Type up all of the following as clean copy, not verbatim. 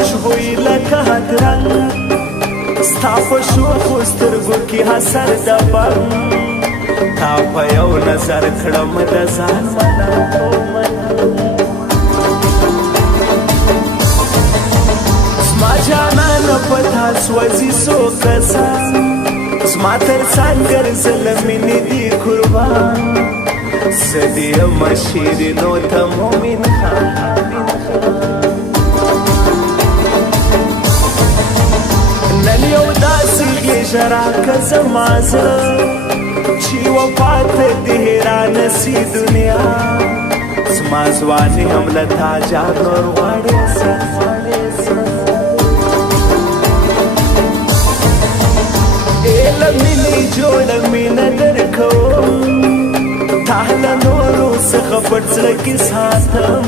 خوشبوئی لکه هدرنګ ستا په شوخو سترګو کې حسر د بنګ تا په یو نظر کړم د ځان زما جانانه په تا سوځي څو کسان زما تر څنګ ګرځه له مینې دي قربان زه دې یمه شیرینو ته مومن خان نن یو داسې غېږه راکړه زما زړه چې وفا ته دې حیرانه سي دنیا زما ځواني هم له تا جار نور غواړي له مینې جوړه مینه درکوم تا له نورو څخه پټ زړه کې ساتم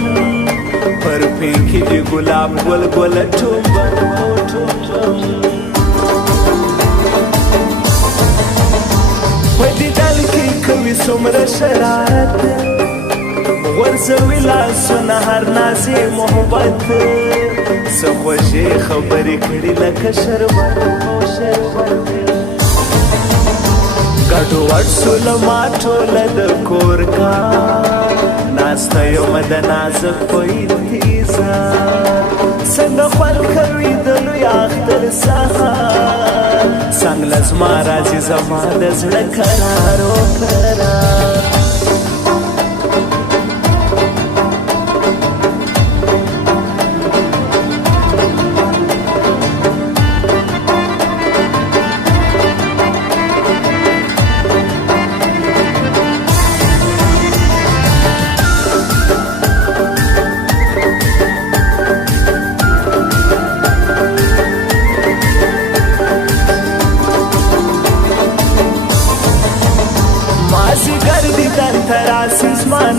پر پېکې دې ګلاب ګل ګله ټومبه په دیدن کې کوي څومره شرارت غورځوي لاسونه هر نازې محبت څه خوږې خبرې کړي لکه شربت ګډوډ سوله ما ټوله د کور کار ناسته یمه د نازک په انتظار څنګه خوند کوي د لوی اختر سهار څنګ له زما راځي زما د زړه قرار و قرار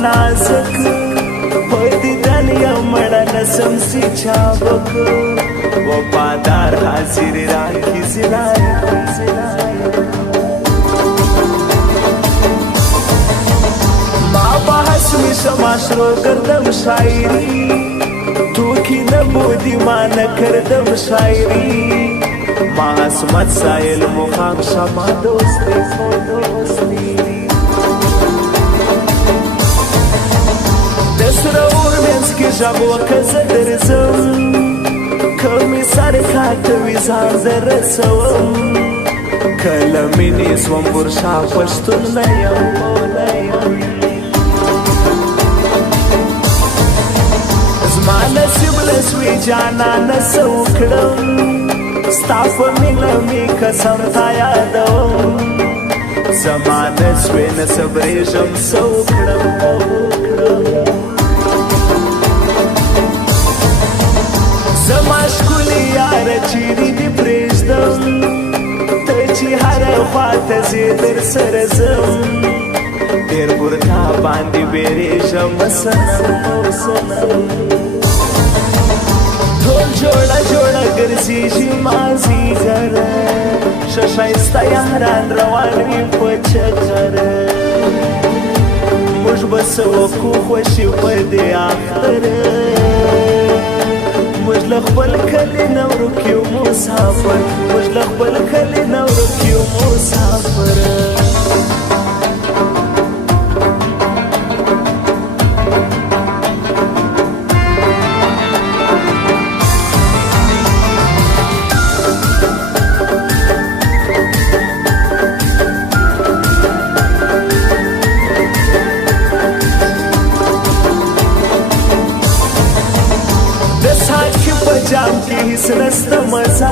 نازک په دیدن یم مړه نسم سي چابک وفادار حاضر راکي زلای ما بحث می شما شروع کردم شاعری تو کی نبودی ما نکردم شاعری ما عصمت سایل مخام شما دوستی سره اور منځ کې ژب وکه زه درځم که مې سر کاته وي ځان زه رسوم که له مینې سوم ورشا پښتون نه یم زما نصیب له سوی جانانه څه وکړم ستا په مینه مې قسم تا یادوم زما نه سوی نه صبرېږم څه وکړم زما ښکلې یاره چیرې دې پرېږدم ته چې هره خواته ځې در سره ځم ډېر پر تا باندې وېرېږم ټول جوړه جوړه ګرځېږي مازدیګره ښه ښایسته یاران روان وي په چکر موږ به څه وکړو خوښي په دې اختره موږ له خپل کلي نه ورک یو مسافر موږ له خپل کلي نه ورک یو مسافر جام کې هیڅ نسته مزه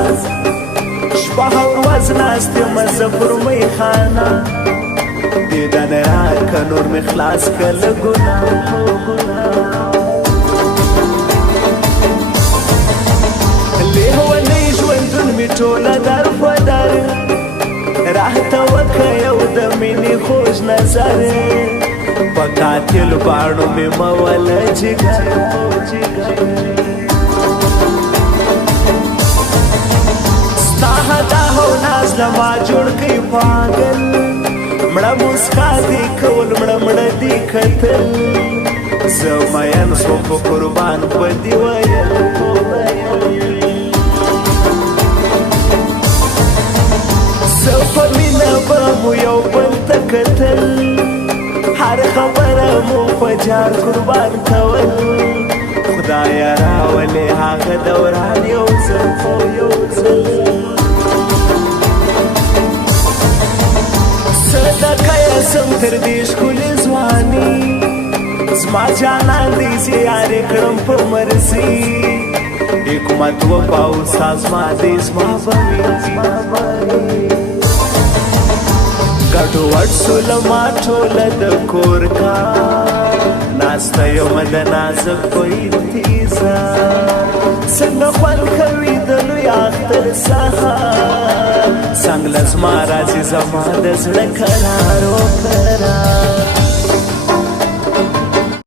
شپه او ورځ ناست یم زه پر میخانه دیدن راکه نور مې خلاص که له ګناه لیونی ژوندون مې ټوله در په در راته وکه یو د مینې خوږ نظر په قاتل باڼو مې موله جګر زما جوړ کړي پاگل مړه مسکا دې کول مړه دې کتل زه مین سوم په قربان په دې ویل مو یو بل ته کتل هر خبره مو په جار قربان کول خدایه راولې هغه دوران یو ځل خو یو ځل صدقه یې سم تر دې ښکلې ځواني زما جانان دی چې یارې کړم په مرسي حکمت وفا او سازما دی زما بوي ګډو وډ سوله ما ټوله د کور کار ناسته یم د نازک په انتظار څنګه خوند کوي د لوی اختر سهار څنګه زما راځي زما د زړه قرار و قرار